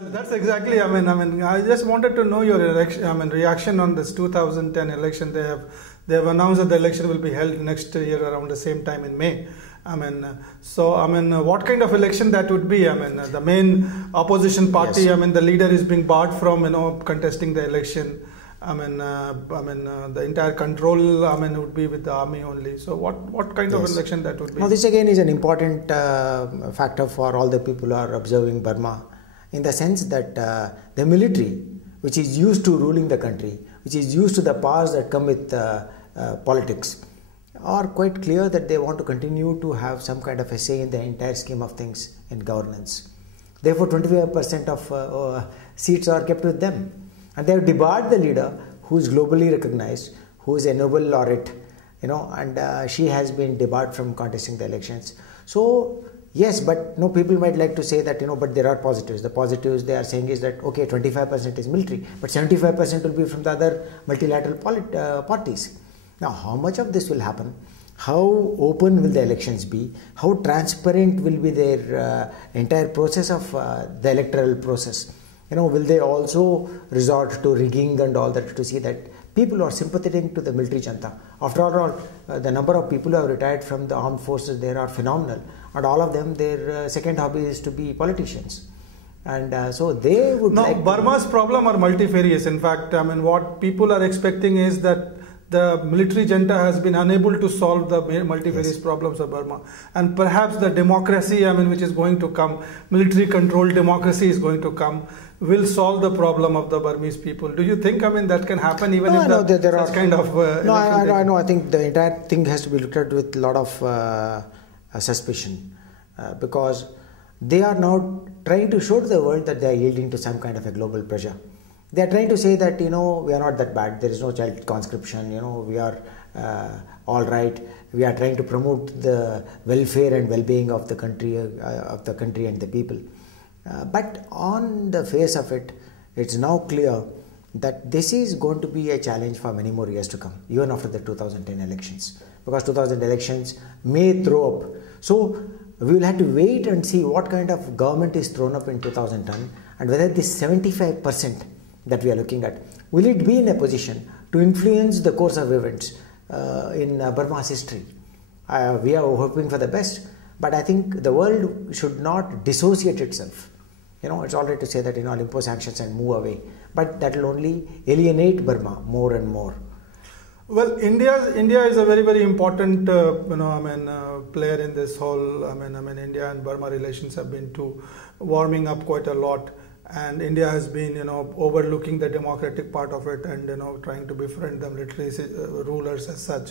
That's exactly. I just wanted to know your reaction on this 2010 election. They have announced that the election will be held next year around the same time in May. What kind of election that would be? The main opposition party. Yes. The leader is being barred from contesting the election. The entire control would be with the army only. So what kind of election that would be? Now this again is an important factor for all the people who are observing Burma, in the sense that the military, which is used to ruling the country, which is used to the powers that come with politics, are quite clear that they want to continue to have some kind of a say in the entire scheme of things in governance. Therefore 25% of seats are kept with them, and they have debarred the leader who is globally recognized, who is a Nobel laureate, and she has been debarred from contesting the elections. So yes, but people might like to say that but there are positives. The positives they are saying is that okay, 25% is military, but 75% will be from the other multilateral parties. Now, how much of this will happen? How open will the elections be? How transparent will be their entire process of the electoral process? Will they also resort to rigging and all that to see that people are sympathetic to the military junta? After all, the number of people who have retired from the armed forces there are phenomenal, and all of them, their second hobby is to be politicians. And so they would Burma's problem are multifarious. In fact, what people are expecting is that the military junta has been unable to solve the multifarious problems of Burma, and perhaps the democracy, which is going to come, military-controlled democracy is going to come, will solve the problem of the Burmese people. Do you think, that can happen even if there are kind of? I think the entire thing has to be looked at with a lot of suspicion, because they are now trying to show to the world that they are yielding to some kind of a global pressure. They are trying to say that we are not that bad. There is no child conscription. We are all right. We are trying to promote the welfare and well-being of the country, and the people. But on the face of it, it's now clear that this is going to be a challenge for many more years to come, even after the 2010 elections, because 2000 elections may throw up. So we will have to wait and see what kind of government is thrown up in 2010, and whether this 75% that we are looking at, will it be in a position to influence the course of events in Burma's history? We are hoping for the best, but I think the world should not dissociate itself. It's all right to say that I'll impose sanctions and move away, but that will only alienate Burma more and more. Well, India is a very, very important player in this whole. India and Burma relations have been warming up quite a lot. And India has been, overlooking the democratic part of it and, trying to befriend the military rulers as such.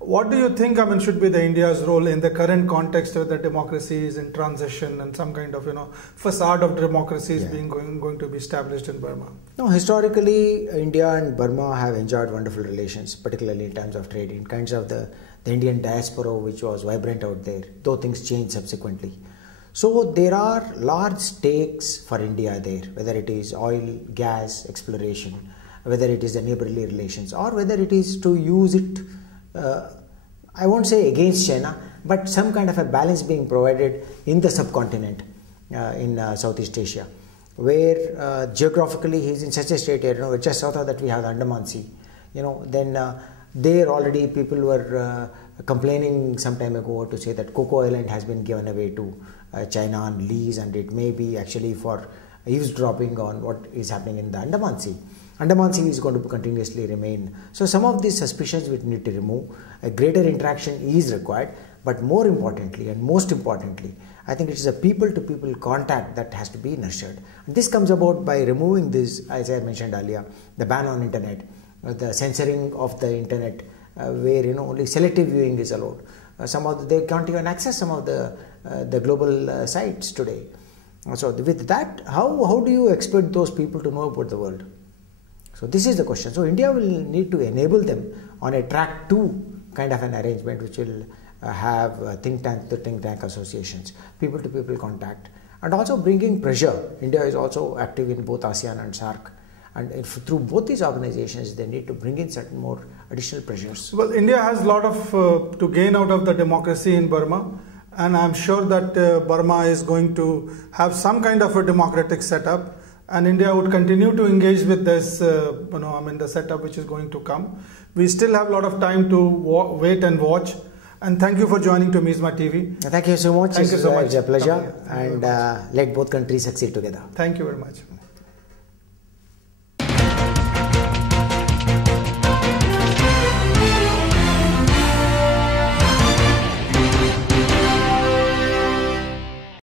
What do you think, should be the India's role in the current context where the democracy is in transition and some kind of, facade of democracy is going to be established in Burma? No, historically, India and Burma have enjoyed wonderful relations, particularly in terms of trade, in kinds of the Indian diaspora, which was vibrant out there, though things changed subsequently. So there are large stakes for India there, whether it is oil, gas, exploration, whether it is the neighborly relations, or whether it is to use it, I won't say against China, but some kind of a balance being provided in the subcontinent, in Southeast Asia, where geographically he is in such a state here, just south of that we have the Andaman Sea, then there already people were complaining some time ago to say that Coco Island has been given away to China on lease, and it may be actually for eavesdropping on what is happening in the Andaman Sea. Andaman Sea is going to continuously remain. So some of these suspicions we need to remove. A greater interaction is required, but more importantly and most importantly, I think it is a people-to-people contact that has to be nurtured. And this comes about by removing this, as I mentioned earlier, the ban on internet, the censoring of the internet, where only selective viewing is allowed. They can't even access some of the global sites today. So with that, how do you expect those people to know about the world? So this is the question. So India will need to enable them on a track 2 kind of an arrangement, which will have think tank to think tank associations, people to people contact, and also bringing pressure. India is also active in both ASEAN and SAARC. And through both these organizations, they need to bring in certain more additional pressures. Well, India has a lot of to gain out of the democracy in Burma, and I'm sure that Burma is going to have some kind of a democratic setup, and India would continue to engage with this, the setup which is going to come. We still have a lot of time to wait and watch. And thank you for joining to Mizma TV. Thank you so much. Thank you so much. It's a pleasure. And let both countries succeed together. Thank you very much.